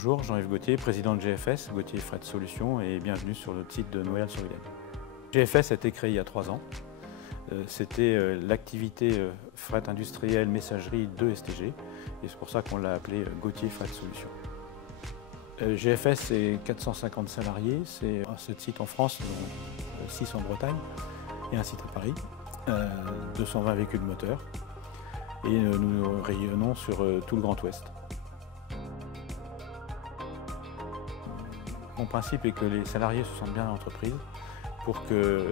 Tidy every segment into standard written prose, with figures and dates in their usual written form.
Bonjour, Jean-Yves Gauthier, président de GFS, Gauthier Fret Solutions, et bienvenue sur le site de Noyelles-sur-Vilaine. GFS a été créé il y a 3 ans. C'était l'activité fret industrielle messagerie de STG, et c'est pour ça qu'on l'a appelé Gauthier Fret Solutions. GFS, c'est 450 salariés, c'est 7 sites en France, dont 6 en Bretagne, et un site à Paris, 220 véhicules moteurs, et nous rayonnons sur tout le Grand Ouest. Mon principe est que les salariés se sentent bien à l'entreprise pour qu'il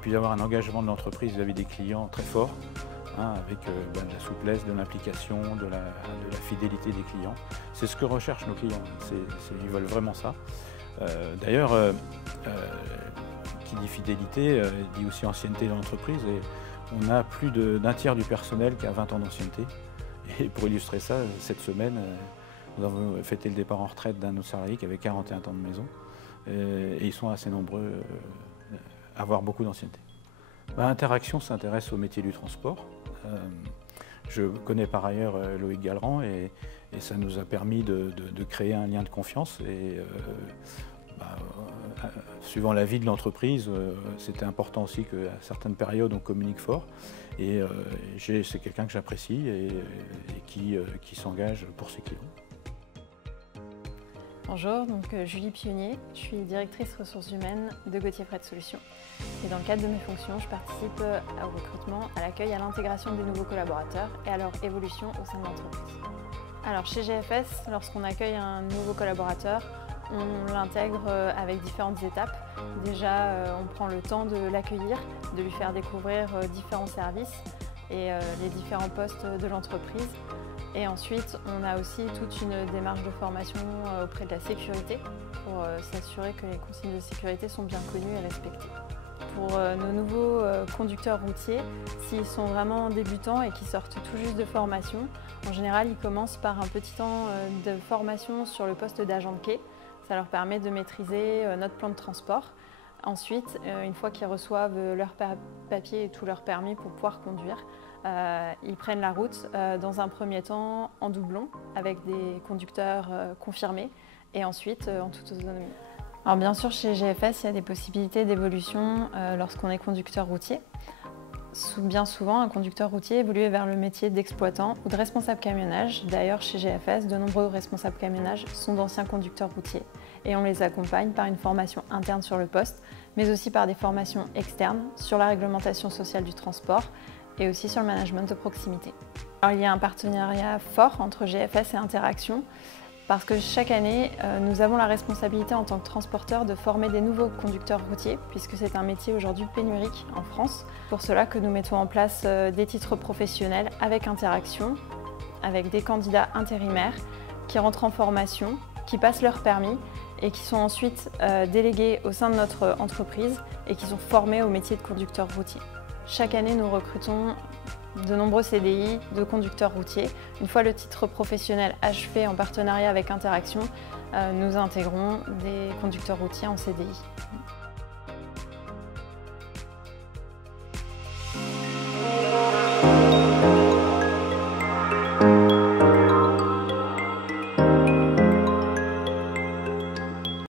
puisse y avoir un engagement de l'entreprise vis-à-vis des clients très fort, avec de la souplesse, de l'implication, de la fidélité des clients. C'est ce que recherchent nos clients, ils veulent vraiment ça. D'ailleurs, qui dit fidélité, dit aussi ancienneté dans l'entreprise, et on a plus d'un tiers du personnel qui a 20 ans d'ancienneté. Et pour illustrer ça, cette semaine, nous avons fêté le départ en retraite d'un de nos salariés qui avait 41 ans de maison, et ils sont assez nombreux à avoir beaucoup d'ancienneté. Interaction s'intéresse au métier du transport. Je connais par ailleurs Loïc Gallerand, et ça nous a permis de créer un lien de confiance. Et suivant la vie de l'entreprise, c'était important aussi qu'à certaines périodes on communique fort. Et c'est quelqu'un que j'apprécie et qui s'engage pour ses clients. Bonjour, donc Julie Pionnier, je suis directrice ressources humaines de Gauthier Fret Solutions. Et dans le cadre de mes fonctions, je participe au recrutement, à l'accueil, à l'intégration des nouveaux collaborateurs et à leur évolution au sein de l'entreprise. Alors chez GFS, lorsqu'on accueille un nouveau collaborateur, on l'intègre avec différentes étapes. Déjà, on prend le temps de l'accueillir, de lui faire découvrir différents services et les différents postes de l'entreprise. Et ensuite, on a aussi toute une démarche de formation auprès de la sécurité pour s'assurer que les consignes de sécurité sont bien connues et respectées. Pour nos nouveaux conducteurs routiers, s'ils sont vraiment débutants et qui sortent tout juste de formation, en général, ils commencent par un petit temps de formation sur le poste d'agent de quai. Ça leur permet de maîtriser notre plan de transport. Ensuite, une fois qu'ils reçoivent leurs papiers et tout leur permis pour pouvoir conduire, ils prennent la route dans un premier temps en doublon avec des conducteurs confirmés et ensuite en toute autonomie. Alors bien sûr, chez GFS, il y a des possibilités d'évolution lorsqu'on est conducteur routier. Bien souvent, un conducteur routier évolue vers le métier d'exploitant ou de responsable camionnage. D'ailleurs, chez GFS, de nombreux responsables camionnage sont d'anciens conducteurs routiers et on les accompagne par une formation interne sur le poste, mais aussi par des formations externes sur la réglementation sociale du transport et aussi sur le management de proximité. Alors, il y a un partenariat fort entre GFS et Interaction parce que chaque année, nous avons la responsabilité en tant que transporteur de former des nouveaux conducteurs routiers puisque c'est un métier aujourd'hui pénurique en France. Pour cela que nous mettons en place des titres professionnels avec Interaction, avec des candidats intérimaires qui rentrent en formation, qui passent leur permis et qui sont ensuite délégués au sein de notre entreprise et qui sont formés au métier de conducteur routier. Chaque année, nous recrutons de nombreux CDI de conducteurs routiers. Une fois le titre professionnel achevé en partenariat avec Interaction, nous intégrons des conducteurs routiers en CDI.